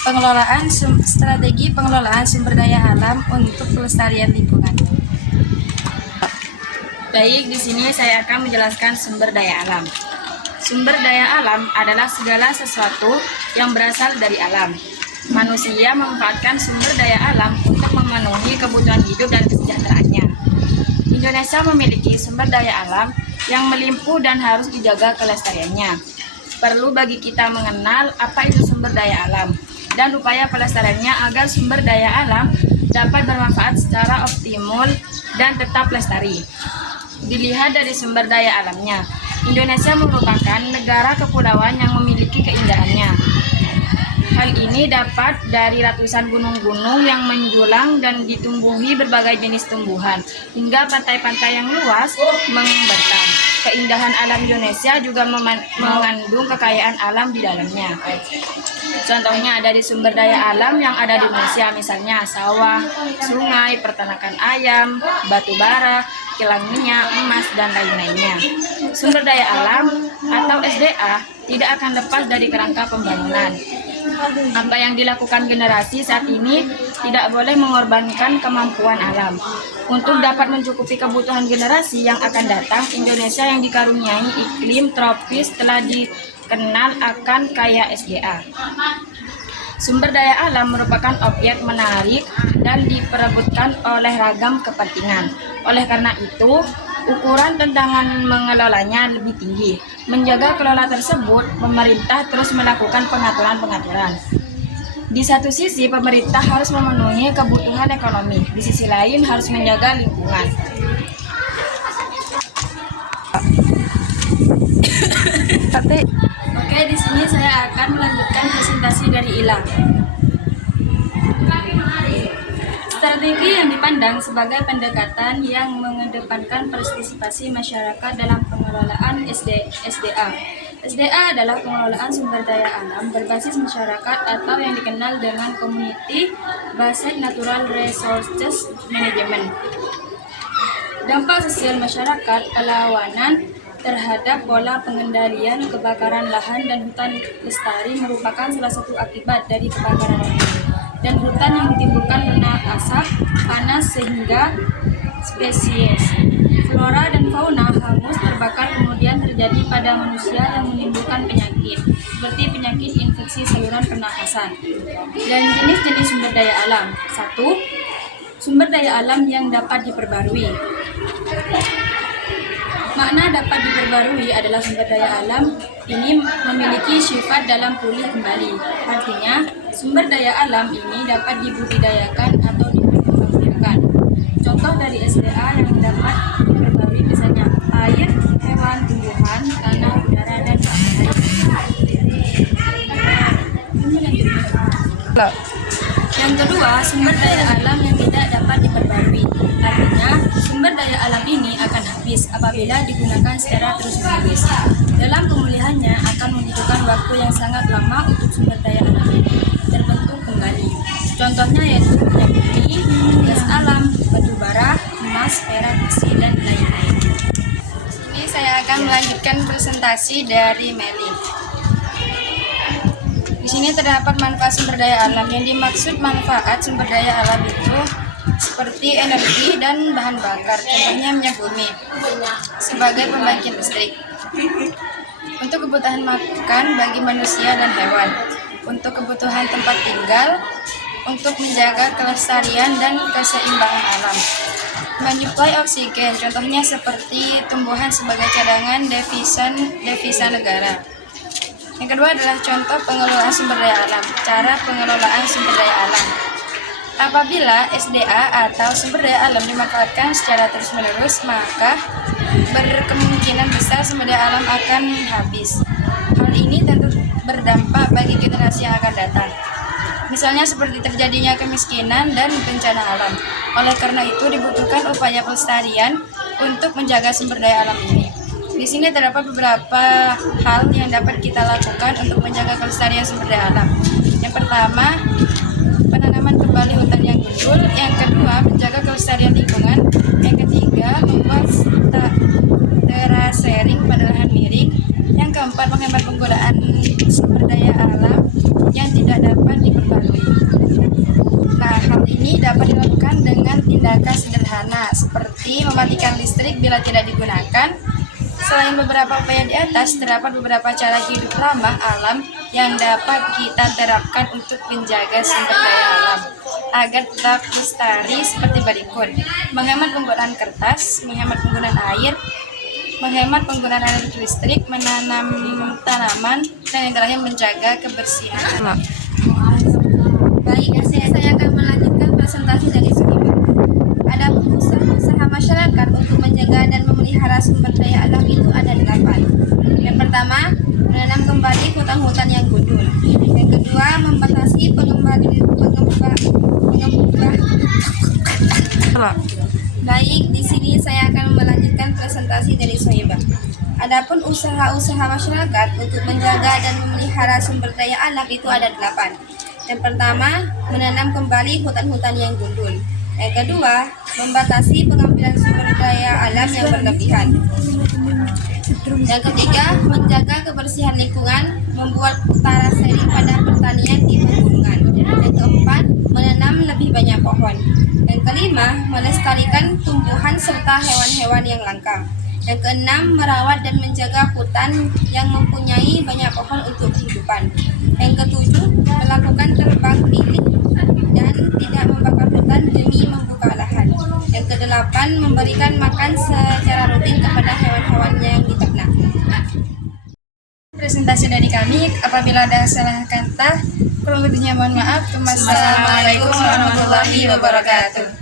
Strategi pengelolaan sumber daya alam untuk pelestarian lingkungan. Baik, di sini saya akan menjelaskan sumber daya alam. Sumber daya alam adalah segala sesuatu yang berasal dari alam. Manusia memanfaatkan sumber daya alam untuk memenuhi kebutuhan hidup dan kesejahteraannya. Indonesia memiliki sumber daya alam yang melimpah dan harus dijaga kelestariannya. Perlu bagi kita mengenal apa itu sumber daya alam dan upaya pelestariannya agar sumber daya alam dapat bermanfaat secara optimal dan tetap lestari. Dilihat dari sumber daya alamnya, Indonesia merupakan negara kepulauan yang memiliki keindahannya. Hal ini dapat dari ratusan gunung-gunung yang menjulang dan ditumbuhi berbagai jenis tumbuhan, hingga pantai-pantai yang luas membentang. Keindahan alam Indonesia juga mengandung kekayaan alam di dalamnya. Contohnya ada di sumber daya alam yang ada di Indonesia, misalnya sawah, sungai, peternakan ayam, batu bara, kilang minyak, emas, dan lain-lainnya. Sumber daya alam atau SDA tidak akan lepas dari kerangka pembangunan. Apa yang dilakukan generasi saat ini tidak boleh mengorbankan kemampuan alam. Untuk dapat mencukupi kebutuhan generasi yang akan datang, Indonesia yang dikaruniai iklim tropis telah dikenal akan kaya SDA. Sumber daya alam merupakan objek menarik dan diperebutkan oleh ragam kepentingan. Oleh karena itu, ukuran tantangan mengelolanya lebih tinggi. Menjaga kelola tersebut, pemerintah terus melakukan pengaturan-pengaturan. Di satu sisi, pemerintah harus memenuhi kebutuhan ekonomi. Di sisi lain, harus menjaga lingkungan. Oke, di sini saya akan melanjutkan presentasi dari Ila. Strategi yang dipandang sebagai pendekatan yang mengedepankan partisipasi masyarakat dalam pengelolaan SDA. SDA adalah pengelolaan sumber daya alam berbasis masyarakat atau yang dikenal dengan Community Based Natural Resources Management. Dampak sosial masyarakat perlawanan terhadap pola pengendalian kebakaran lahan dan hutan lestari merupakan salah satu akibat dari kebakaran lahan dan hutan yang ditimbulkan karena asap panas sehingga spesies flora dan fauna hangus terbakar, kemudian terjadi pada manusia yang menimbulkan penyakit seperti penyakit infeksi saluran pernafasan. Dan jenis-jenis sumber daya alam. 1. Sumber daya alam yang dapat diperbarui. Makna dapat diperbarui adalah sumber daya alam ini memiliki sifat dalam pulih kembali. Artinya, sumber daya alam ini dapat dibudidayakan atau dikembangbiakan. Contoh dari SDA yang dapat diperbarui misalnya air, hewan, tumbuhan, tanah, udara, dan air. Yang kedua, sumber daya alam yang tidak dapat diperbarui. Artinya, sumber daya alam ini akan habis apabila digunakan secara terus-menerus. Dalam pemulihannya akan membutuhkan waktu yang sangat lama untuk sumber daya alam ini terbentuk kembali. Contohnya yaitu minyak bumi, gas alam, batu bara, emas, perak, besi, dan lain-lain. Di sini saya akan melanjutkan presentasi dari Meli. Di sini terdapat manfaat sumber daya alam. Yang dimaksud manfaat sumber daya alam itu seperti energi dan bahan bakar, contohnya minyak bumi, sebagai pembangkit listrik, untuk kebutuhan makan bagi manusia dan hewan, untuk kebutuhan tempat tinggal, untuk menjaga kelestarian dan keseimbangan alam, menyuplai oksigen, contohnya seperti tumbuhan sebagai cadangan devisa negara. Yang kedua adalah contoh pengelolaan sumber daya alam. Cara pengelolaan sumber daya alam. Apabila SDA atau sumber daya alam dimanfaatkan secara terus-menerus, maka berkemungkinan besar sumber daya alam akan habis. Hal ini tentu berdampak bagi generasi yang akan datang. Misalnya seperti terjadinya kemiskinan dan bencana alam. Oleh karena itu dibutuhkan upaya pelestarian untuk menjaga sumber daya alam ini. Di sini terdapat beberapa hal yang dapat kita lakukan untuk menjaga kelestarian sumber daya alam. Yang pertama, penanaman kembali hutan yang gundul. Yang kedua, menjaga kelestarian lingkungan. Yang ketiga, membuat terasering pada lahan miring. Yang keempat, menghemat penggunaan sumber daya alam yang tidak dapat diperbarui. seperti mematikan listrik bila tidak digunakan. Selain beberapa upaya di atas, terdapat beberapa cara hidup ramah alam yang dapat kita terapkan untuk menjaga sumber daya alam agar tetap lestari seperti berikut: menghemat penggunaan kertas, menghemat penggunaan air, menghemat penggunaan energi listrik, menanam tanaman, dan yang terakhir menjaga kebersihan. Baik, saya akan melanjutkan presentasi dari sini. Ada usaha masyarakat untuk menjaga dan memelihara sumber daya alam itu ada 8. Yang pertama, menanam kembali hutan-hutan yang gundul. Yang kedua, membatasi Baik, di sini saya akan melanjutkan presentasi dari Sohibah. Adapun usaha-usaha masyarakat untuk menjaga dan memelihara sumber daya alam itu ada 8. Yang pertama, menanam kembali hutan-hutan yang gundul. Yang kedua, membatasi pengambilan sumber daya alam yang berlebihan. Yang ketiga, menjaga kebersihan lingkungan, membuat utara seri pada pertanian di pegunungan. Yang keempat, menanam lebih banyak pohon. Yang kelima, melestarikan tumbuhan serta hewan-hewan yang langka. Yang keenam, merawat dan menjaga hutan yang mempunyai banyak pohon untuk kehidupan. Yang ketujuh, melakukan terbang keliling dan tidak membakar hutan demi membuka lahan. Yang kedelapan, memberikan makan secara rutin kepada hewan-hewan yang diternak. Presentasi dari kami. Apabila ada salah kata, kurang lebihnya mohon maaf. Wassalamualaikum warahmatullahi wabarakatuh.